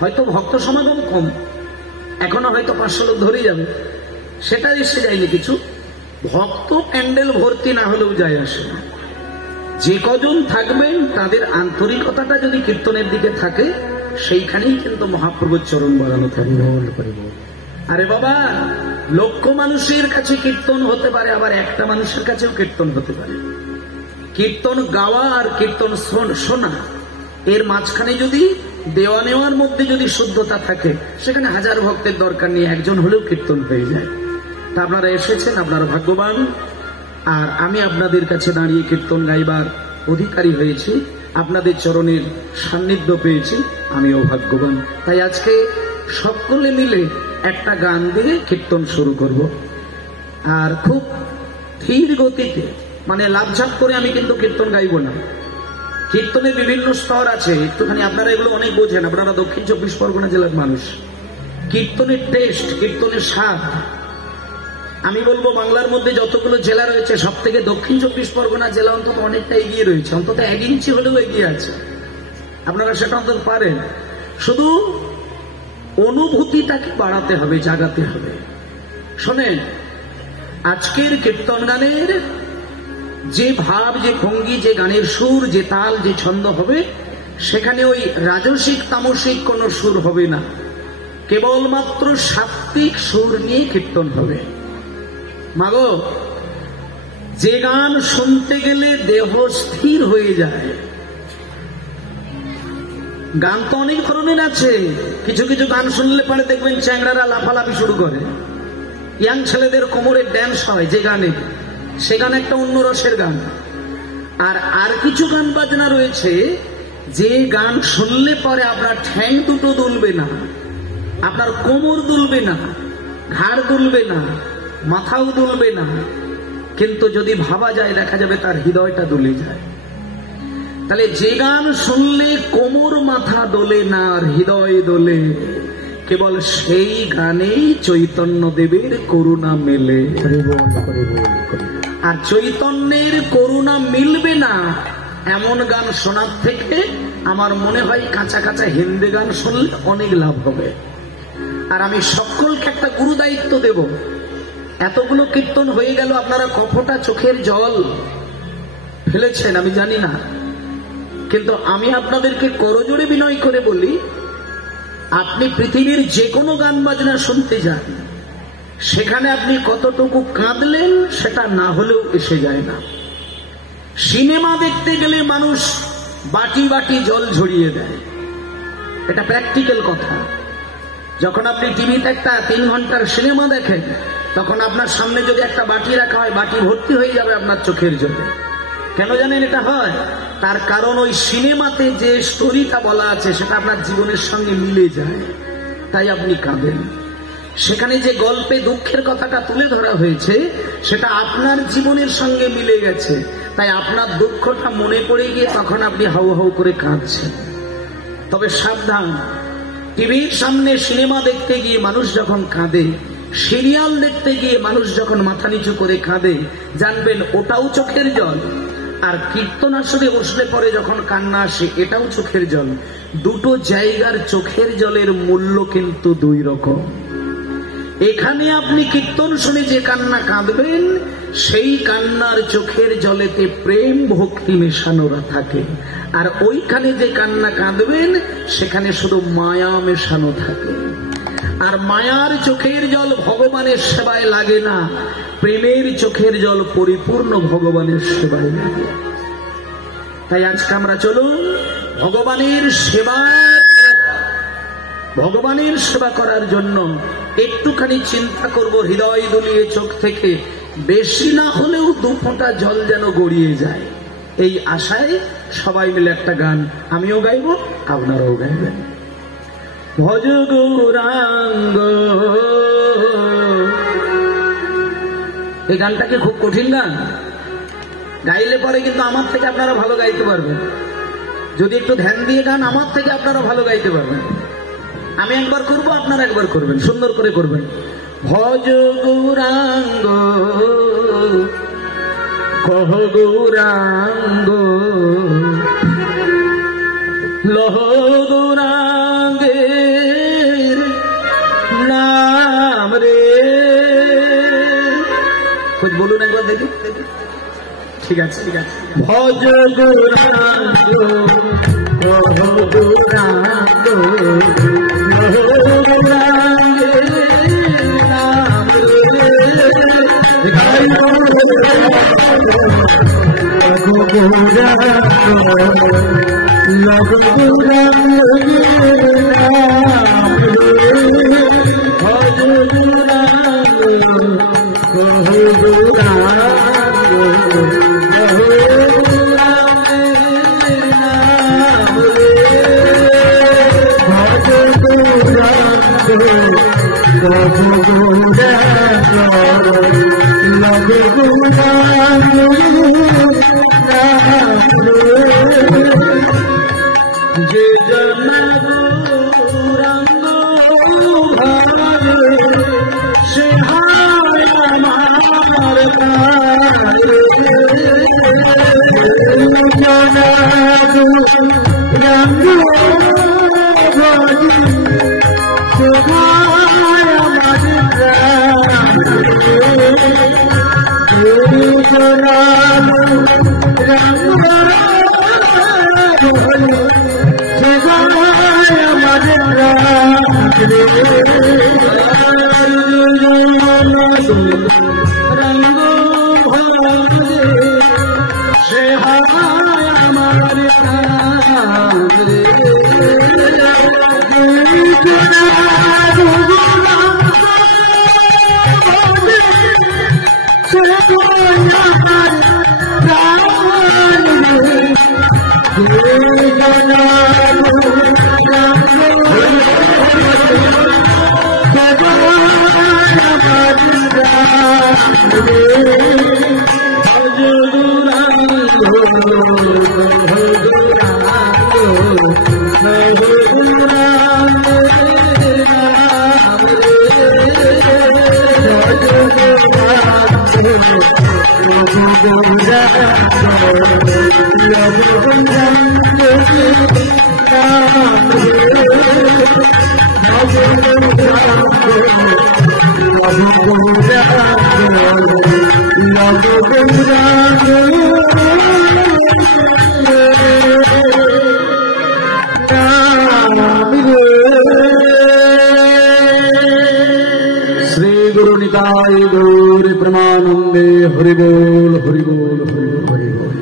হয়তো ভক্ত সমাগম কম, এখনো হয়তো 500 লোক ধরেই যাবে, সেটা এসে যায়নি কিছু। ভক্ত প্যান্ডেল ভর্তি না হলেও যায় আসে না। যে কজন থাকবেন তাদের আন্তরিকতাটা যদি কীর্তনের দিকে থাকে, সেইখানেই কিন্তু মহাপ্রভুর চরণ বাড়ানো থাকবে। আরে বাবা, লক্ষ মানুষের কাছে কীর্তন হতে পারে, আবার একটা মানুষের কাছেও কীর্তন হতে পারে। কীর্তন গাওয়া আর কীর্তন শোনা, এর মাঝখানে যদি দেওয়া নেওয়ার মধ্যে যদি শুদ্ধতা থাকে, সেখানে 1000 ভক্তের দরকার নেই, একজন হলেও কীর্তন হয়ে যায়। তা আপনারা এসেছেন, আপনারা ভাগ্যবান। আর আমি আপনাদের কাছে দাঁড়িয়ে কীর্তন গাইবার অধিকারী হয়েছি, আপনাদের চরণের সান্নিধ্য পেয়েছি, আমিও ভাগ্যবান। তাই আজকে সকলে মিলে একটা গান দিয়ে কীর্তন শুরু করব। আর খুব ধীর গতিতে, মানে লাভঝাপ করে আমি কিন্তু কীর্তন গাইব না। কীর্তনের বিভিন্ন স্তর আছে, একটুখানি আপনারা এগুলো অনেক বোঝেন, আপনারা দক্ষিণ 24 পরগনা জেলার মানুষ। কীর্তনের টেস্ট, কীর্তনের স্বাদ, আমি বলবো বাংলার মধ্যে যতগুলো জেলা রয়েছে সব থেকে দক্ষিণ 24 পরগনা জেলা অন্তত অনেকটা এগিয়ে রয়েছে, অন্তত 1 ইঞ্চি হলেও এগিয়ে আছে। আপনারা সেটা অন্তত পারেন, শুধু অনুভূতিটাকে বাড়াতে হবে, জাগাতে হবে। শোনেন, আজকের কীর্তন গানের যে ভাব, যে ভঙ্গি, যে গানের সুর, যে তাল, যে ছন্দ হবে, সেখানে ওই রাজসিক তামসিক কোন সুর হবে না, কেবলমাত্র সাত্বিক সুর নিয়ে কীর্তন হবে। মাগো, যে গান শুনতে গেলে দেহ স্থির হয়ে যায়, গান তো অনেক ধরনের আছে। কিছু কিছু গান শুনলে পরে দেখবেন চ্যাংড়ারা লাফালাফি শুরু করে, ইয়াং ছেলেদের কোমরে ড্যান্স হয় যে গানে, সে গান একটা অন্য রসের গান। আর কিছু গান বাজনা রয়েছে যে গান শুনলে পরে আপনার ঠ্যাং দুটো দুলবে না, আপনার কোমর দুলবে না, ঘাড় দুলবে না, মাথাও দুলবে না, কিন্তু যদি ভাবা যায় দেখা যাবে তার হৃদয়টা দুলে যায়। তাহলে যে গান শুনলে কোমর মাথা দোলে না আর হৃদয় দোলে, কেবল সেই গানেই চৈতন্য দেবের করুণা মেলে। আর চৈতন্যের করুণা মিলবে না এমন গান শোনার থেকে আমার মনে হয় কাঁচা কাঁচা হিন্দি গান শুনলে অনেক লাভ হবে। আর আমি সকলকে একটা গুরু দায়িত্ব দেব, এতগুলো কীর্তন হয়ে গেল, আপনারা কতটা চোখের জল ফেলেছেন আমি জানি না, কিন্তু আমি আপনাদেরকে করজোড়ে বিনয় করে বলি, আপনি পৃথিবীর যে কোনো গান বাজনা শুনতে যান, সেখানে আপনি কতটুকু কাঁদলেন সেটা না হলেও এসে যায় না। সিনেমা দেখতে গেলে মানুষ বাটি বাটি জল ঝরিয়ে দেয়, এটা প্র্যাকটিক্যাল কথা। যখন আপনি টিভিতে একটা 3 ঘন্টার সিনেমা দেখেন, তখন আপনার সামনে যদি একটা বাটি রাখা হয়, বাটি ভর্তি হয়ে যাবে আপনার চোখের জলে। কেন জানেন এটা হয়? তার কারণ ওই সিনেমাতে যে স্টোরিটা বলা আছে সেটা আপনার জীবনের সঙ্গে মিলে যায়, তাই আপনি কাঁদেন। সেখানে যে গল্পে দুঃখের কথাটা তুলে ধরা হয়েছে সেটা আপনার জীবনের সঙ্গে মিলে গেছে, তাই আপনার দুঃখটা মনে পড়ে গিয়ে তখন আপনি হাউ হাউ করে কাঁদছেন। তবে সাবধান, টিভির সামনে সিনেমা দেখতে গিয়ে মানুষ যখন কাঁদে, সিরিয়াল দেখতে গিয়ে মানুষ যখন মাথা নিচু করে কাঁদে, জানবেন ওটাও চোখের জল। আর কীর্তন আসরে বসলে পরে যখন কান্না আসে, এটাও চোখের জল। দুটো জায়গার চোখের জলের মূল্য কিন্তু 2 রকম। এখানে আপনি কীর্তন শুনে যে কান্না কাঁদবেন, সেই কান্নার চোখের জলেতে প্রেম ভক্তি মেশানোরা থাকে। আর ওইখানে যে কান্না কাঁদবেন সেখানে শুধু মায়া মেশানো থাকে। আর মায়ার চোখের জল ভগবানের সেবায় লাগে না, প্রেমের চোখের জল পরিপূর্ণ ভগবানের সেবায় লাগে। তাই আজকে আমরা চলুন ভগবানের সেবা করার জন্য একটুখানি চিন্তা করব, হৃদয় দুলিয়ে চোখ থেকে বেশি না হলেও 2 ফোঁটা জল যেন গড়িয়ে যায়, এই আশায় সবাই মিলে একটা গান আমিও গাইব, আপনারাও গাইবেন। ভজ গৌরাঙ্গ, এই গানটা কি খুব কঠিন গান? গাইলে পরে কিন্তু আমার থেকে আপনারা ভালো গাইতে পারবেন। যদি একটু ধ্যান দিয়ে গান, আমার থেকে আপনারা ভালো গাইতে পারবেন। আমি একবার করব, আপনারা একবার করবেন, সুন্দর করে করবেন। ভজ গৌরাঙ্গ কহ গৌরাঙ্গ, লহ গৌরাঙ্গে বলুন একবার দেখি। ঠিক আছে, ঠিক আছে। ভজ গৌরাঙ্গ গৌরাঙ্গ যে জনা গৌরাঙ্গ ভাবে সে হায় আমার পারে, জনা গৌরাঙ্গ ভাবে সে হায় আমার প্রাণে, জনা গৌরাঙ্গ রঙ্গ ভরে সে হায় আমার প্রাণে, श्री गुरु निताय गौर प्रमानंदे हरि बोल हरि बोल हरि बोल हरि बोल।